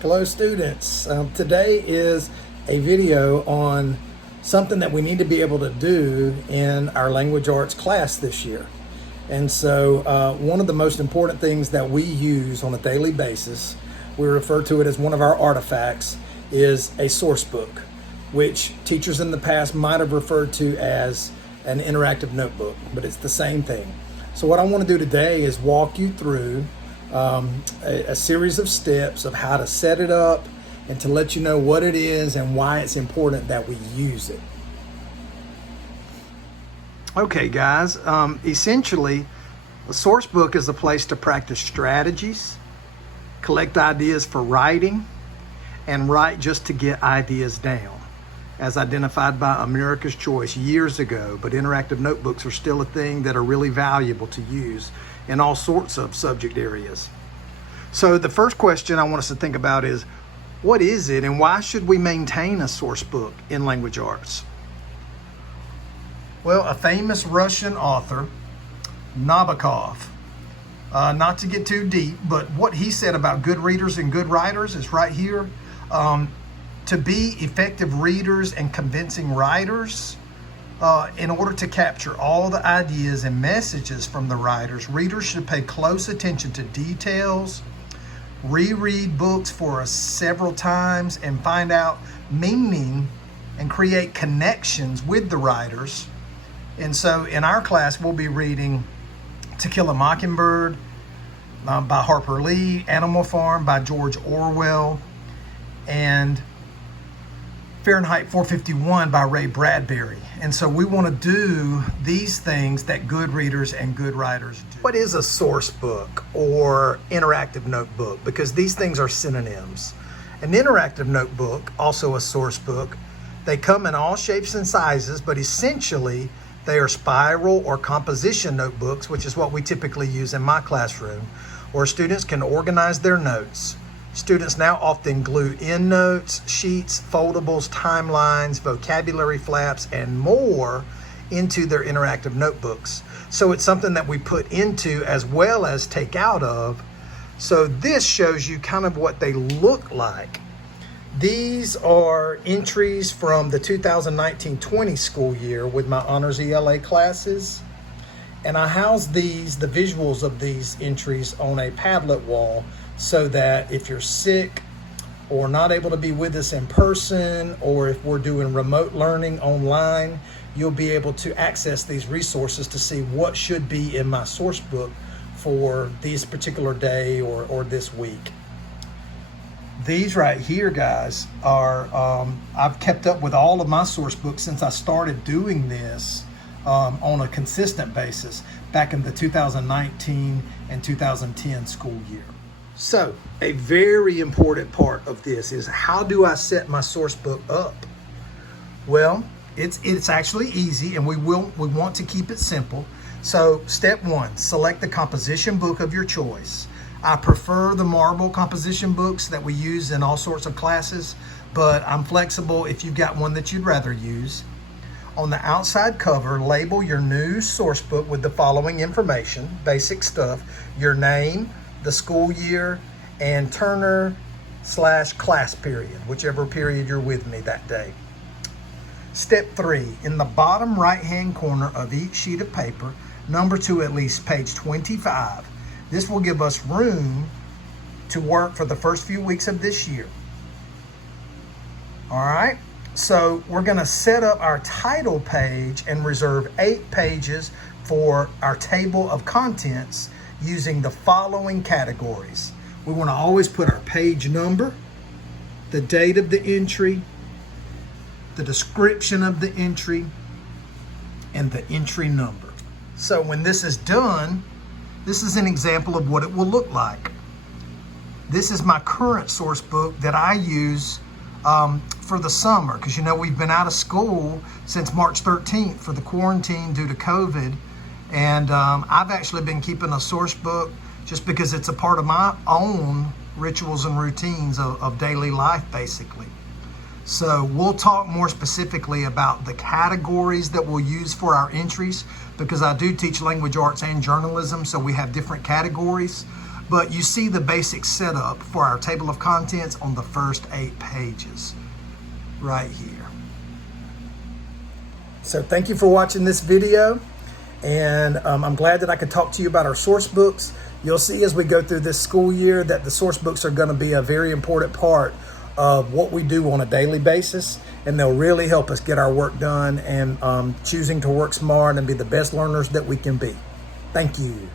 Hello students. Today is a video on something that we need to be able to do in our language arts class this year. And so one of the most important things that we use on a daily basis, we refer to it as one of our artifacts, is a source book, which teachers in the past might have referred to as an interactive notebook, but it's the same thing. So what I want to do today is walk you through a series of steps of how to set it up and to let you know what it is and why it's important that we use it. Okay guys, essentially a source book is a place to practice strategies, collect ideas for writing, and write just to get ideas down, as identified by America's Choice years ago. But interactive notebooks are still a thing that are really valuable to use in all sorts of subject areas. So the first question I want us to think about is, what is it and why should we maintain a source book in language arts? Well, a famous Russian author, Nabokov, not to get too deep, but what he said about good readers and good writers is right here. To be effective readers and convincing writers, in order to capture all the ideas and messages from the writers, readers should pay close attention to details, reread books for several times, and find out meaning and create connections with the writers. And so in our class, we'll be reading To Kill a Mockingbird by Harper Lee, Animal Farm by George Orwell, and Fahrenheit 451 by Ray Bradbury. And so we want to do these things that good readers and good writers do. What is a source book or interactive notebook? Because these things are synonyms. An interactive notebook, also a source book, they come in all shapes and sizes, but essentially they are spiral or composition notebooks, which is what we typically use in my classroom, where students can organize their notes. Students now often glue endnotes, sheets, foldables, timelines, vocabulary flaps, and more into their interactive notebooks. So it's something that we put into as well as take out of. So this shows you kind of what they look like. These are entries from the 2019-20 school year with my honors ELA classes. And I house these, the visuals of these entries, on a Padlet wall, so that if you're sick or not able to be with us in person, or if we're doing remote learning online, you'll be able to access these resources to see what should be in my source book for this particular day or this week. These right here, guys, are, I've kept up with all of my source books since I started doing this on a consistent basis back in the 2019 and 2010 school year. So a very important part of this is, how do I set my source book up? Well, it's actually easy, and we want to keep it simple. So step one, select the composition book of your choice. I prefer the marble composition books that we use in all sorts of classes, but I'm flexible if you've got one that you'd rather use. On the outside cover, label your new source book with the following information, basic stuff: your name, the school year, and Turner/class period, whichever period you're with me that day. Step 3, in the bottom right-hand corner of each sheet of paper, number to at least page 25. This will give us room to work for the first few weeks of this year. All right, so we're gonna set up our title page and reserve 8 pages for our table of contents using the following categories. We want to always put our page number, the date of the entry, the description of the entry, and the entry number. So when this is done, this is an example of what it will look like. This is my current source book that I use for the summer, because you know we've been out of school since March 13th for the quarantine due to COVID. And I've actually been keeping a source book just because it's a part of my own rituals and routines of daily life, basically. So we'll talk more specifically about the categories that we'll use for our entries, because I do teach language arts and journalism, so we have different categories. but you see the basic setup for our table of contents on the first 8 pages right here. So thank you for watching this video, and I'm glad that I could talk to you about our source books. You'll see as we go through this school year that the source books are going to be a very important part of what we do on a daily basis, and they'll really help us get our work done and choosing to work smart and be the best learners that we can be. Thank you.